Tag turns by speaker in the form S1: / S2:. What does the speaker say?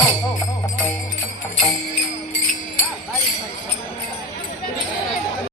S1: oh. oh.